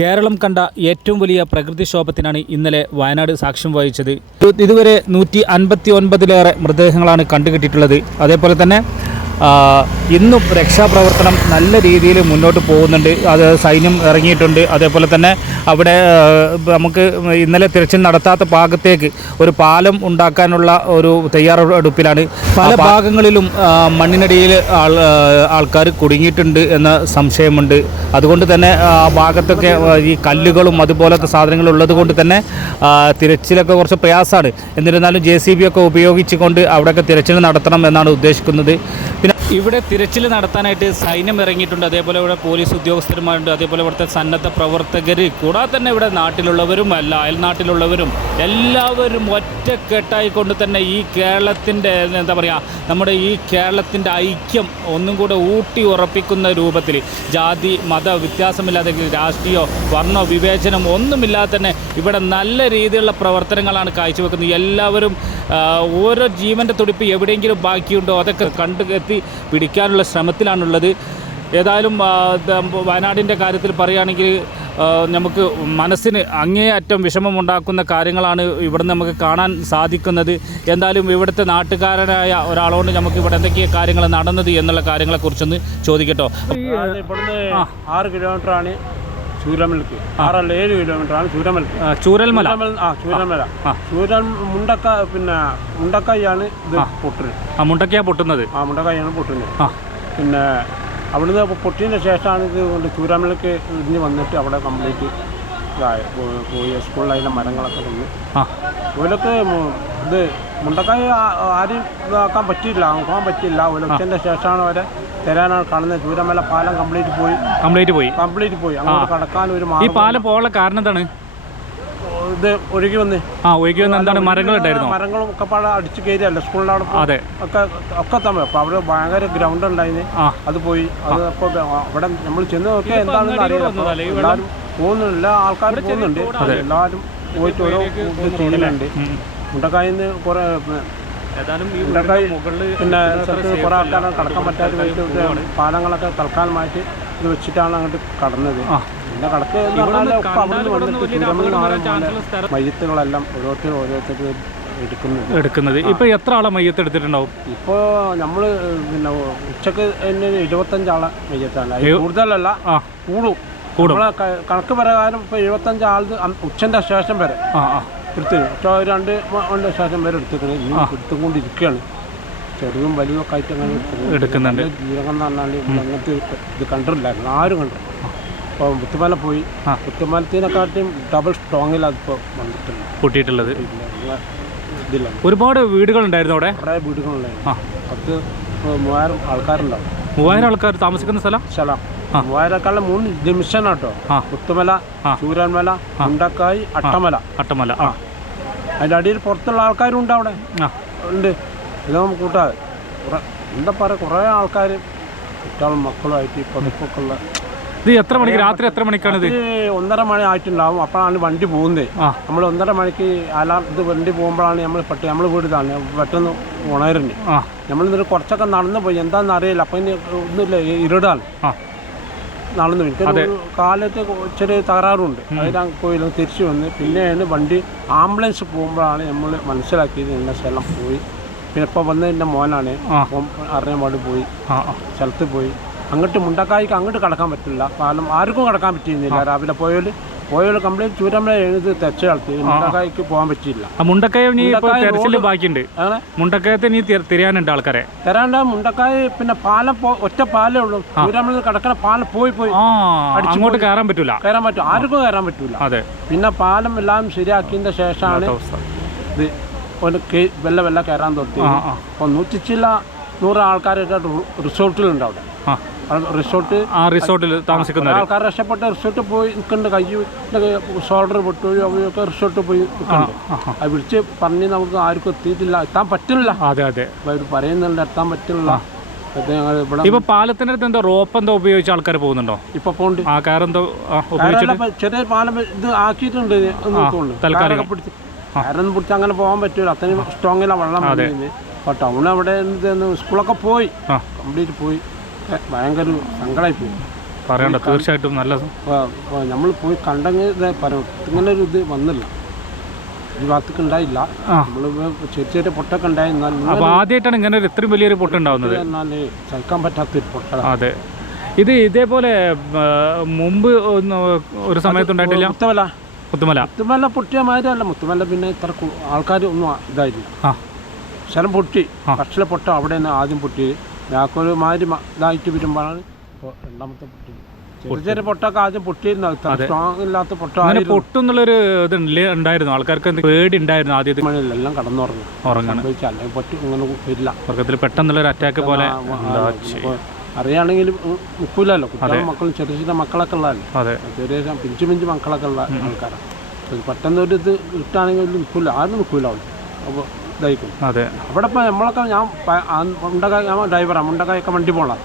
കേരളം കണ്ട ഏറ്റവും വലിയ പ്രകൃതിക്ഷോഭത്തിനാണ് ഇന്നലെ വയനാട് സാക്ഷ്യം വഹിച്ചത്. ഇതുവരെ നൂറ്റി അൻപത്തി ഒൻപതിലേറെ മൃതദേഹങ്ങളാണ് കണ്ടുകിട്ടിയിട്ടുള്ളത്. അതേപോലെ തന്നെ ഇന്നും രക്ഷാപ്രവർത്തനം നല്ല രീതിയിൽ മുന്നോട്ട് പോകുന്നുണ്ട്. അത് സൈന്യം ഇറങ്ങിയിട്ടുണ്ട്. അതേപോലെ തന്നെ അവിടെ നമുക്ക് ഇന്നലെ തിരച്ചിൽ നടത്താത്ത ഭാഗത്തേക്ക് ഒരു പാലം ഉണ്ടാക്കാനുള്ള ഒരു തയ്യാറെടുപ്പിലാണ്. പല ഭാഗങ്ങളിലും മണ്ണിനടിയിൽ ആൾ ആൾക്കാർ കുടുങ്ങിയിട്ടുണ്ട് എന്ന സംശയമുണ്ട്. അതുകൊണ്ട് തന്നെ ആ ഭാഗത്തൊക്കെ ഈ കല്ലുകളും അതുപോലത്തെ സാധനങ്ങളും ഉള്ളത് കൊണ്ട് തന്നെ തിരച്ചിലൊക്കെ കുറച്ച് പ്രയാസമാണ്. എന്നിരുന്നാലും ജെ സി ബി ഒക്കെ ഉപയോഗിച്ചുകൊണ്ട് അവിടെയൊക്കെ തിരച്ചിൽ നടത്തണം എന്നാണ് ഉദ്ദേശിക്കുന്നത്. പിന്നെ ഇവിടെ തിരച്ചിൽ നടത്താനായിട്ട് സൈന്യം ഇറങ്ങിയിട്ടുണ്ട്. അതേപോലെ ഇവിടെ പോലീസ് ഉദ്യോഗസ്ഥന്മാരുണ്ട് അതേപോലെ ഇവിടുത്തെ സന്നദ്ധ പ്രവർത്തകർ കൂടാതെ തന്നെ ഇവിടെ നാട്ടിലുള്ളവരും അല്ല അയൽനാട്ടിലുള്ളവരും എല്ലാവരും ഒറ്റക്കെട്ടായിക്കൊണ്ട് തന്നെ ഈ കേരളത്തിന്റെ എന്താ പറയുക നമ്മുടെ ഈ കേരളത്തിന്റെ ഐക്യം ഒന്നും കൂടെ ഊട്ടി ഉറപ്പിക്കുന്ന രൂപത്തിൽ ജാതി മത വ്യത്യാസമില്ലാതെ രാഷ്ട്രീയോ വർണോ വിവേചനം ഒന്നുമില്ലാതെ തന്നെ ഇവിടെ നല്ല രീതിയിലുള്ള പ്രവർത്തനങ്ങളാണ് കാഴ്ചവെക്കുന്നത്. എല്ലാവരും ഓരോ ജീവന്റെ തുടിപ്പ് എവിടെയെങ്കിലും ബാക്കിയുണ്ടോ അതൊക്കെ കണ്ടു എത്തി പിടിക്കാനുള്ള ശ്രമത്തിലാണുള്ളത്. ഏതായാലും വയനാടിന്റെ കാര്യത്തിൽ പറയുകയാണെങ്കിൽ നമുക്ക് മനസ്സിന് അങ്ങേയറ്റം വിഷമമുണ്ടാക്കുന്ന കാര്യങ്ങളാണ് ഇവിടെ നമുക്ക് കാണാൻ സാധിക്കുന്നത്. എന്തായാലും ഇവിടുത്തെ നാട്ടുകാരനായ ഒരാളോട് നമുക്ക് ഇവിടെ എന്തൊക്കെ കാര്യങ്ങൾ നടന്നത് എന്നുള്ള കാര്യങ്ങളെക്കുറിച്ചൊന്ന് ചോദിക്കട്ടോ. ഇവിടുന്ന് ആറ് കിലോമീറ്റർ ആണ് ചൂരമലക്ക്. ആറല്ല ഏഴ് കിലോമീറ്റർ ആണ് ചൂരമലക്ക്. ചൂരൽമല. ചൂരമല ആ ചൂരമല. ചൂരൽ മുണ്ടക്ക പിന്നെ മുണ്ടക്കായാണ് ഇത് പൊട്ടുന്നത്. ആ മുണ്ടക്കയാ പൊട്ടുന്നത്. ആ മുണ്ടക്കായാണ് പൊട്ടുന്നത്. പിന്നെ അവിടുന്ന് പൊട്ടിയതിന് ശേഷമാണ് ഇത് കൊണ്ട് ചൂരമലക്ക് ഇടിഞ്ഞ് വന്നിട്ട് അവിടെ കംപ്ലീറ്റ് പോയി അതിന്റെ മരങ്ങളൊക്കെ വന്ന് ആ. ഓലൊക്കെ ഇത് മുണ്ടക്കായ ആരും ഇതാക്കാൻ പറ്റിയില്ല നോക്കാൻ പറ്റിയില്ല. ഒലച്ചതിന്റെ ശേഷമാണ് അവരെ തരാനാണ് കാണുന്നത്. ചൂരമല പാലം കംപ്ലീറ്റ് പോയി. കംപ്ലീറ്റ് പോയി? കംപ്ലീറ്റ് പോയി. അങ്ങോട്ട് കടക്കാൻ ഒരു ഈ പാലം പോകാനുള്ള കാരണം എന്താണ്? ഇത് ഒഴുകി വന്ന്. ആ ഒഴുകി വന്ന് എന്താണ്? മരങ്ങൾ ഉണ്ടായിരുന്നോ? മരങ്ങളും ഒക്കെ പാടെ അടിച്ചു കയറിയല്ല സ്കൂളിന്റെ അവിടെ അതെ. ഒക്കെ ഒക്കെ തമ്മിൽ അപ്പോൾ അവിടെ ഭയങ്കര ഗ്രൗണ്ട് ഉണ്ടായിരുന്നു അത് പോയി. അത് അപ്പോൾ അവിടെ നമ്മൾ ചെന്ന് നോക്കിയാൽ എന്താണെന്ന് അറിയില്ല. പോകുന്നുണ്ട്. എല്ലാ ആൾക്കാരും പോകുന്നുണ്ട്. എല്ലാവരും പോയിട്ട് ഓരോ ചെയ്യുന്നുണ്ട്. ഉം. മുണ്ടക്കായിന്ന് കുറേ മുണ്ടക്കായി പിന്നെ സ്ഥലത്ത് കുറേ ആൾക്കാരെ കടക്കാൻ പറ്റാതെ വെച്ചിട്ട് പാലങ്ങളൊക്കെ തൽക്കാലമായിട്ട് ഇത് വെച്ചിട്ടാണ് അങ്ങോട്ട് കടന്നത്. പിന്നെ കടക്ക് അവിടെ നിന്ന് വന്നിട്ട് മയ്യത്തുകളെല്ലാം ഓരോരുത്തർ ഓരോരുത്തർ എടുക്കുന്നത്. എടുക്കുന്നത്. ഇപ്പൊ എത്ര ആളെ മയ്യത്ത് എടുത്തിട്ടുണ്ടാവും? ഇപ്പോൾ നമ്മൾ പിന്നെ ഉച്ചയ്ക്ക് തന്നെ ഇരുപത്തഞ്ചാളെ മയ്യത്താണ് കൂടുതലല്ല കൂടും. കൂടും. കണക്ക് പ്രകാരം ഇപ്പോൾ എഴുപത്തഞ്ച് ആൾ ഉച്ചന്റെ ശേഷം വരെ ആ ആ. എടുത്തു ഉച്ച രണ്ട് മണിന്റെ ശേഷം വരെ എടുത്തിട്ടുണ്ട് ഇനി എടുത്തുകൊണ്ടിരിക്കുകയാണ്. ചെറുതും വലുതൊക്കെ ആയിട്ട് അങ്ങനെ. എടുക്കുന്നുണ്ട്. ജീരകം എന്ന് പറഞ്ഞാൽ അങ്ങനത്തെ ഇത് കണ്ടിട്ടില്ലായിരുന്നു. ആരും കണ്ടില്ല അപ്പോൾ മുത്തുമല പോയി. ആ. മുത്തുമലത്തിനെക്കാട്ടിയും ഡബിൾ സ്ട്രോങ്ങിൽ അതിപ്പോൾ വന്നിട്ടുണ്ട്. കൂട്ടിയിട്ടുള്ളത് ഇതില്ല. ഒരുപാട് വീടുകളുണ്ടായിരുന്നു അവിടെ? കുറേ വീടുകളുണ്ടായിരുന്നു പത്ത് മൂവായിരം ആൾക്കാരുണ്ടാവും. മൂവായിരം ആൾക്കാർ താമസിക്കുന്ന സ്ഥലം? സ്ഥലം. ആ. മൂന്ന് ഡിമിഷൻ ആട്ടോ പുത്തുമല ചൂരാൻമല മുണ്ടക്കായി അട്ടമല. അട്ടമല. ആ. അതിന്റെ അടിയിൽ പുറത്തുള്ള ആൾക്കാരും ഉണ്ട് അവിടെ ഉണ്ട്. ഇത് നമുക്ക് കൂട്ടാതെ എന്താ പറയുക കുറേ ആൾക്കാർ കുട്ടികളും മക്കളുമായിട്ട് പതിപ്പൊക്കെ ഇത് എത്ര മണിക്ക്? രാത്രി എത്ര മണിക്കാണ് ഇത്? ഒന്നര മണി ആയിട്ടുണ്ടാവും. അപ്പോഴാണ് വണ്ടി പോകുന്നത്. നമ്മൾ ഒന്നര മണിക്ക് അലാം ഇത് വണ്ടി പോകുമ്പോഴാണ് നമ്മൾ പെട്ട് നമ്മൾ വീട് തന്നെ പെട്ടെന്ന് ഉണരുന്നത്. നമ്മൾ എന്നിട്ട് കുറച്ചൊക്കെ നടന്നു പോയി എന്താണെന്ന് അറിയില്ല. അപ്പം ഇനി ഒന്നുമില്ല. ഇരുടാണ്. നടന്നു എനിക്ക് കാലത്തെ ചെറിയ തകരാറുണ്ട്. അതിന് പോയി തിരിച്ചു വന്ന്. പിന്നെയാണ് വണ്ടി ആംബുലൻസ് പോകുമ്പോഴാണ് നമ്മൾ മനസ്സിലാക്കിയത് ഇന്ന സ്ഥലം പോയി. പിന്നെ ഇപ്പം വന്ന് എന്റെ മോനാണ്. അപ്പം അറിയാൻ പോയി. സ്ഥലത്ത് പോയി. അങ്ങോട്ട് മുണ്ടക്കായിക്ക് അങ്ങോട്ട് കടക്കാൻ പറ്റില്ല. കാരണം ആർക്കും കടക്കാൻ പറ്റിയിരുന്നില്ല. രാവിലെ പോയാൽ പോയാൽ കംപ്ലീറ്റ് ചൂരമ്മ എഴുതി തെച്ച മുണ്ടക്കായ്ക്ക് പോകാൻ പറ്റിയില്ല. ആ മുണ്ടക്കായ നീ ഇപ്പോൾ മുണ്ടക്കയം തെരച്ചിൽ ബാക്കിയുണ്ട്. മുണ്ടക്കായത്തെ മുണ്ടക്കയത്തെ നീ തി- തിരയാനുണ്ട് ആൾക്കാരെ. തരാണ്ട മുണ്ടക്കായ പിന്നെ പാലം ഒറ്റ പാലേ ഉള്ളൂ. ചൂരമ്മ കടക്കണ പാലം പോയി പോയി അങ്ങോട്ട് കയറാൻ പറ്റൂല. കയറാൻ പറ്റും. ആർക്കും കയറാൻ പറ്റൂല. അതെ. പിന്നെ പാലം എല്ലാം ശരിയാക്കിയതിന്റെ ശേഷമാണ് ഇത് ഒരു വെള്ള വെല്ല വെല്ല കയറാൻ തൊട്ടി. അപ്പോൾ നൂറ്റിച്ചില്ല നൂറ് ആൾക്കാരൊക്കെ റിസോർട്ടിലുണ്ട് അവിടെ. റിസോർട്ട് ആ റിസോർട്ടിൽ താമസിക്കുന്ന ആൾക്കാർ രക്ഷപ്പെട്ട റിസോർട്ട് പോയി നിൽക്കുന്നുണ്ട് കൈ ഷോൾഡർ പൊട്ടുകയോ അവയൊക്കെ റിസോർട്ട് പോയി നിൽക്കുന്നുണ്ട് വിളിച്ച് പറഞ്ഞ് നമുക്ക് ആർക്കും എത്തിയിട്ടില്ല. എത്താൻ പറ്റില്ല. അതെ അതെ. അവർ പറയുന്നുണ്ട് എത്താൻ പറ്റില്ല. ഇപ്പൊ പാലത്തിന്റെ അടുത്ത് എന്തോ റോപ്പ് എന്തോ ഉപയോഗിച്ച് ആൾക്കാർ പോകുന്നുണ്ടോ? ഇപ്പൊ പോണ്ട്. ആ ഉപയോഗിച്ചിട്ട്? ചെറിയ പാലം ഇത് ആക്കിയിട്ടുണ്ട് തൽക്കാലം. പിടിച്ച് കാരൊന്നും പിടിച്ച് അങ്ങനെ പോകാൻ പറ്റൂല. അത്രയും സ്ട്രോങ്ങില വെള്ളം അപ്പൊ ടൗൺ അവിടെ സ്കൂളൊക്കെ പോയി. കംപ്ലീറ്റ് പോയി. ഭയങ്കര സങ്കടമായി പോകും പറയണ്ട തീർച്ചയായിട്ടും നല്ല നമ്മൾ പോയി കണ്ടെങ്കിൽ പറയും ഇങ്ങനെ ഒരു ഇത് വന്നില്ല. ഈ ഭാഗത്തേക്ക് ഉണ്ടായില്ല. നമ്മൾ ചെറിയ ചെറിയ പൊട്ടൊക്കെ ഉണ്ടായി. അപ്പോൾ ആദ്യമായിട്ടാണ് ഇങ്ങനെ ഒരു ഇത്രയും വലിയൊരു പൊട്ടുണ്ടാവുന്നത് എന്നാൽ സഹിക്കാൻ പറ്റാത്തൊരു പൊട്ട അതെ. ഇത് ഇതേപോലെ മുമ്പ് ഒരു സമയത്തുണ്ടായിട്ടില്ല ഉണ്ടായിട്ടില്ല? മുത്തമല. മുത്തുമല. പൊട്ടിയ മാതിരിയല്ല മുത്തുമല പിന്നെ ഇത്ര ആൾക്കാർ ഒന്നും ഇതായില്ല. സ്ഥലം പൊട്ടി. പക്ഷിലെ പൊട്ട അവിടെ നിന്ന് ആദ്യം പൊട്ടി ഞാക്കൊരു മാതിരി ഇതായിട്ട് വരുമ്പോഴാണ് രണ്ടാമത്തെ പൊട്ടി. ചെറിയ ചെറിയ പൊട്ടൊക്കെ ആദ്യം പൊട്ടിയിരുന്നു സ്ട്രോങ് ഇല്ലാത്ത പൊട്ട പൊട്ടുന്നുള്ളൊരു ഇത് ഉണ്ടായിരുന്നു. ആൾക്കാർക്ക് പേടി ഉണ്ടായിരുന്നു ആദ്യത്തെ മണിയിലെല്ലാം കടന്നുറങ്ങും. ഉറങ്ങണം അല്ലെങ്കിൽ പൊട്ടി ഇങ്ങനെ വരില്ല. ഉറക്കത്തിൽ പെട്ടെന്നുള്ളൊരു അറ്റാക്ക് പോലെ. അറിയാണെങ്കിൽ നിൽക്കില്ലല്ലോ കുട്ടികളും മക്കളും ചെറിയ ചെറിയ മക്കളൊക്കെ ഉള്ളതല്ലേ? ചെറിയ പിഞ്ചു പിഞ്ചു മക്കളൊക്കെ ഉള്ള ആൾക്കാരാണ് അപ്പോൾ പെട്ടെന്ന് ഒരു ഇത് കിട്ടുകയാണെങ്കിൽ നിൽക്കില്ല ആരും നിൽക്കില്ല അവിടെ. അപ്പോൾ ഇതായിരിക്കും അതെ. അവിടെ ഇപ്പൊ നമ്മളൊക്കെ ഞാൻ മുണ്ടക്കായ ഞാൻ ഡ്രൈവറാണ് മുണ്ടക്കായൊക്കെ വണ്ടി പോകണം